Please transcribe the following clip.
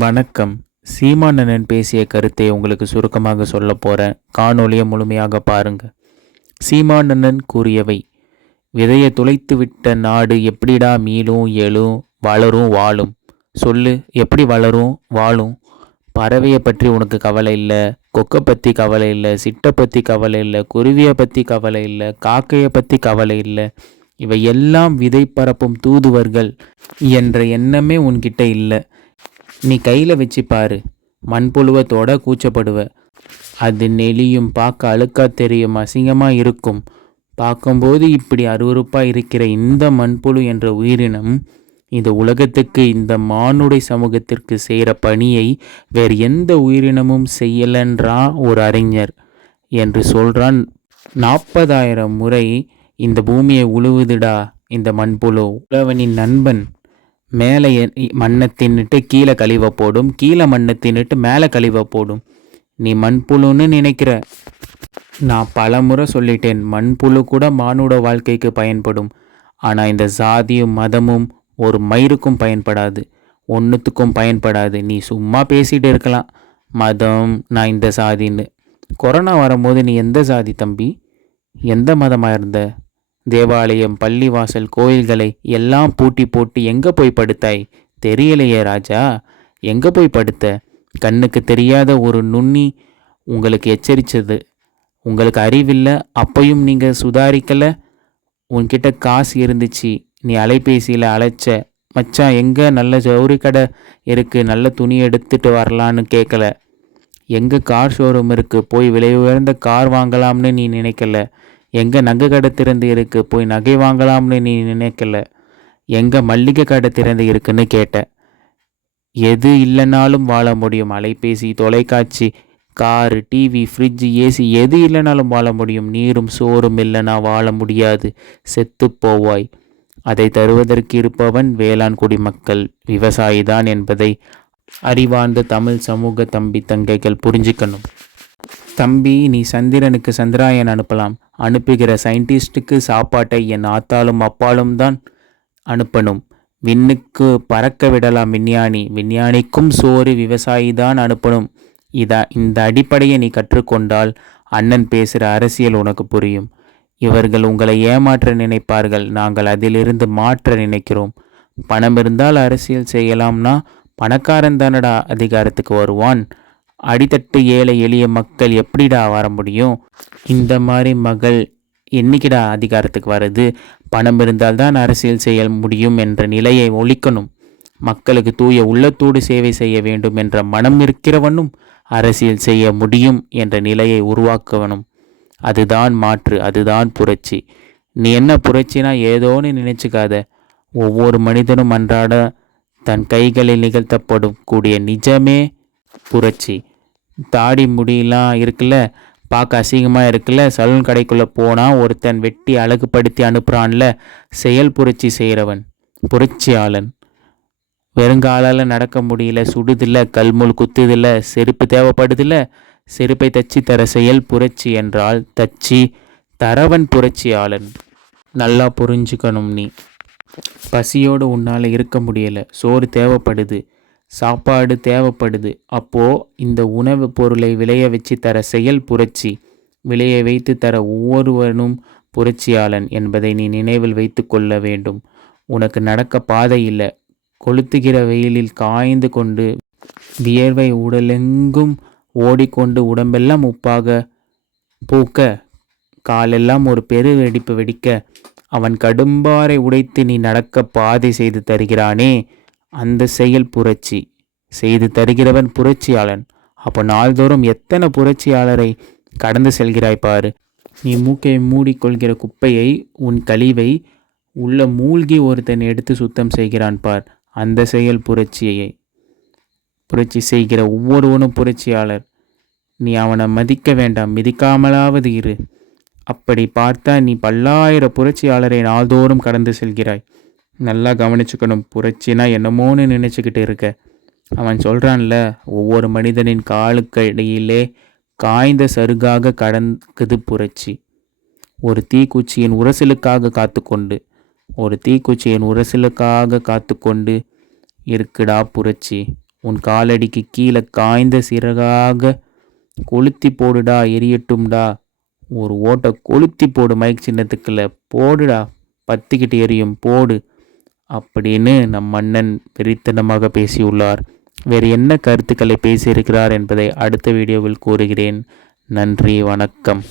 வணக்கம். சீமானண்ணன் பேசிய கருத்தை உங்களுக்கு சுருக்கமாக சொல்ல போகிறேன். காணொளியை முழுமையாக பாருங்க. சீமானண்ணன் கூறியவை: விதையை துளைத்துவிட்ட நாடு எப்படிடா மீளும் எழும் வளரும் வாழும்? சொல்லு, எப்படி வளரும் வாழும்? பறவையை பற்றி உனக்கு கவலை இல்லை, கொக்கை பற்றி கவலை இல்லை, சிட்டை பற்றி கவலை இல்லை, குருவியை பற்றி கவலை இல்லை, காக்கையை பற்றி கவலை இல்லை. இவை எல்லாம் விதை பரப்பும் தூதுவர்கள் என்ற எண்ணமே உன்கிட்ட இல்லை. நீ கையில் வச்சு பாரு, மண்புழுவத்தோட கூச்சப்படுவ. அது நெளியும், பார்க்க அழுக்கா தெரியும், அசிங்கமாக இருக்கும். பார்க்கும்போது இப்படி அருவருப்பாக இருக்கிற இந்த மண்புழு என்ற உயிரினம் இந்த உலகத்துக்கு, இந்த மானுடை சமூகத்திற்கு செய்கிற பணியை வேறு எந்த உயிரினமும் செய்யலன்றா ஒரு அறிஞர் என்று சொல்கிறான். 40,000 முறை இந்த பூமியை உழுவுதுடா இந்த மண்புழு. உழவனின் நண்பன். மேலே மண்ணை தின்னுட்டு கீழே கழிவை போடும், கீழே மண்ணை தின்னுட்டு மேலே கழிவை போடும். நீ மண்புழுன்னு நினைக்கிற. நான் பல முறை சொல்லிட்டேன், மண்புழு கூட மானுட வாழ்க்கைக்கு பயன்படும். ஆனால் இந்த சாதியும் மதமும் ஒரு மயிருக்கும் பயன்படாது, ஒன்றுத்துக்கும் பயன்படாது. நீ சும்மா பேசிகிட்டு இருக்கலாம், மதம், நான் இந்த சாதின்னு. கொரோனா வரும்போது நீ எந்த சாதி தம்பி? எந்த மதமாக இருந்த? தேவாலயம், பள்ளிவாசல், கோயில்களை எல்லாம் பூட்டி போட்டு எங்கே போய் படுத்தாய்? தெரியலையே ராஜா, எங்கே போய் படுத்த? கண்ணுக்கு தெரியாத ஒரு நுண்ணி உங்களுக்கு எச்சரித்தது. உங்களுக்கு அறிவில்லை, அப்பையும் நீங்கள் சுதாரிக்கலை. உன்கிட்ட காசு இருந்துச்சு, நீ அலைபேசியில் அழைச்ச, மச்சான் எங்கே நல்ல ஜவுரி கடை இருக்குது, நல்ல துணி எடுத்துகிட்டு வரலான்னு கேட்கல. எங்கே கார் ஷோரூம் இருக்குது, போய் விலை உயர்ந்த கார் வாங்கலாம்னு நீ நினைக்கல. எங்கே நகை கடை திறந்து இருக்குது, போய் நகை வாங்கலாம்னு நீ நினைக்கல. எங்கே மல்லிகை கடை திறந்து இருக்குன்னு கேட்ட. எது இல்லைனாலும் வாழ முடியும். அலைபேசி, தொலைக்காட்சி, காரு, டிவி, ஃப்ரிட்ஜு, ஏசி எது இல்லைனாலும் வாழ முடியும். நீரும் சோறும் இல்லைனா வாழ முடியாது, செத்து போவாய். அதை தருவதற்கு இருப்பவன் வேளாண் குடிமக்கள், விவசாயிதான் என்பதை அறிவார்ந்த தமிழ் சமூக தம்பி தங்கைகள் புரிஞ்சுக்கணும். தம்பி, நீ சந்திரனுக்கு சந்திராயன் அனுப்பலாம், அனுப்புகிற சயின்டிஸ்டுக்கு சாப்பாட்டை என் ஆத்தாலும் அப்பாலும் தான் அனுப்பணும். விண்ணுக்கு பறக்க விடலாம் விஞ்ஞானி, விஞ்ஞானிக்கும் சோறு விவசாயி தான் அனுப்பணும். இந்த அடிப்படையை நீ கற்றுக்கொண்டால் அண்ணன் பேசுகிற அரசியல் உனக்கு புரியும். இவர்கள் உங்களை ஏமாற்ற நினைப்பார்கள், நாங்கள் அதிலிருந்து மாற்ற நினைக்கிறோம். பணம் இருந்தால் அரசியல் செய்யலாம்னா பணக்காரன் தானடா அதிகாரத்துக்கு வருவான். அடித்தட்டு ஏழை எளிய மக்கள் எப்படிடா வர முடியும்? இந்த மாதிரி மகள் என்னைக்கிடா அதிகாரத்துக்கு வருது? பணம் இருந்தால்தான் அரசியல் செய்ய முடியும் என்ற நிலையை ஒழிக்கணும். மக்களுக்கு தூய உள்ளத்தோடு சேவை செய்ய வேண்டும் என்ற மனம் இருக்கிறவனும் அரசியல் செய்ய முடியும் என்ற நிலையை உருவாக்கணும். அதுதான் மாற்று, அதுதான் புரட்சி. நீ என்ன புரட்சினா ஏதோன்னு நினைச்சுக்காத. ஒவ்வொரு மனிதனும் அன்றாட தன் கைகளில் நிகழ்த்தப்படும் கூடிய நிஜமே புரட்சி. தாடி முடியெல்லாம் இருக்குல்ல, பார்க்க அசிங்கமாக இருக்குல்ல, சலூன் கடைக்குள்ளே போனால் ஒருத்தன் வெட்டி அழகுபடுத்தி அனுப்புகிறான்ல, செயல் புரட்சி செய்கிறவன் புரட்சியாளன். வெறுங்காலால் நடக்க முடியல, சுடுதில்ல, கல்முள் குத்துதில்ல, செருப்பு தேவைப்படுதில்ல, செருப்பை தச்சு தர செயல் புரட்சி என்றால் தச்சு தரவன் புரட்சியாளன். நல்லா புரிஞ்சுக்கணும். நீ பசியோடு உன்னால் இருக்க முடியலை, சோறு தேவைப்படுது, சாப்பாடு தேவைப்படுது. அப்போது இந்த உணவு பொருளை விளைய வச்சு தர செயல் புரட்சி. விளைய வைத்து தர ஒவ்வொருவனும் புரட்சியாளன் என்பதை நீ நினைவில் வைத்து கொள்ள வேண்டும். உனக்கு நடக்க பாதை இல்லை. கொளுத்துகிற வெயிலில் காய்ந்து கொண்டு வியர்வை உடலெங்கும் ஓடிக்கொண்டு உடம்பெல்லாம் உப்பாக பூக்க, காலெல்லாம் ஒரு பெரு வெடிப்பு வெடிக்க, அவன் கடும்பாறை உடைத்து நீ நடக்க பாதை செய்து தருகிறானே, அந்த செயல் புரட்சி செய்து தருகிறவன் புரட்சியாளன். அப்போ நாள்தோறும் எத்தனை புரட்சியாளரை கடந்து செல்கிறாய் பாரு. நீ மூக்கை மூடிக்கொள்கிற குப்பையை, உன் கழிவை உள்ள மூழ்கி ஒருத்தன் எடுத்து சுத்தம் செய்கிறான் பார். அந்த செயல் புரட்சியை புரட்சி செய்கிற ஒவ்வொருவனும் புரட்சியாளர். நீ அவனை மதிக்க வேண்டாம், மிதிக்காமலாவது இரு. அப்படி பார்த்தா நீ பல்லாயிரம் புரட்சியாளரை நாள்தோறும் கடந்து செல்கிறாய். நல்லா கவனிச்சுக்கணும். புரட்சினா என்னமோன்னு நினச்சிக்கிட்டு இருக்க. அவன் சொல்கிறான்ல, ஒவ்வொரு மனிதனின் காலுக்கு இடையிலே காய்ந்த சருகாக கடக்குது புரட்சி. ஒரு தீக்குச்சியின் உரசலுக்காக காத்துக்கொண்டு இருக்குடா புரட்சி. உன் காலடிக்கு கீழே காய்ந்த சிறகாக கொளுத்தி போடுடா, எரியட்டும்டா. ஒரு ஓட்டை கொளுத்தி போடு, மைக் சின்னத்துக்குள்ள போடுடா, பத்திக்கிட்டு எரியும் போடு அப்படின்னு நம் மன்னன் வெறித்தனமாக பேசியுள்ளார். வேறு என்ன கருத்துக்களை பேசியிருக்கிறார் என்பதை அடுத்த வீடியோவில் கூறுகிறேன். நன்றி, வணக்கம்.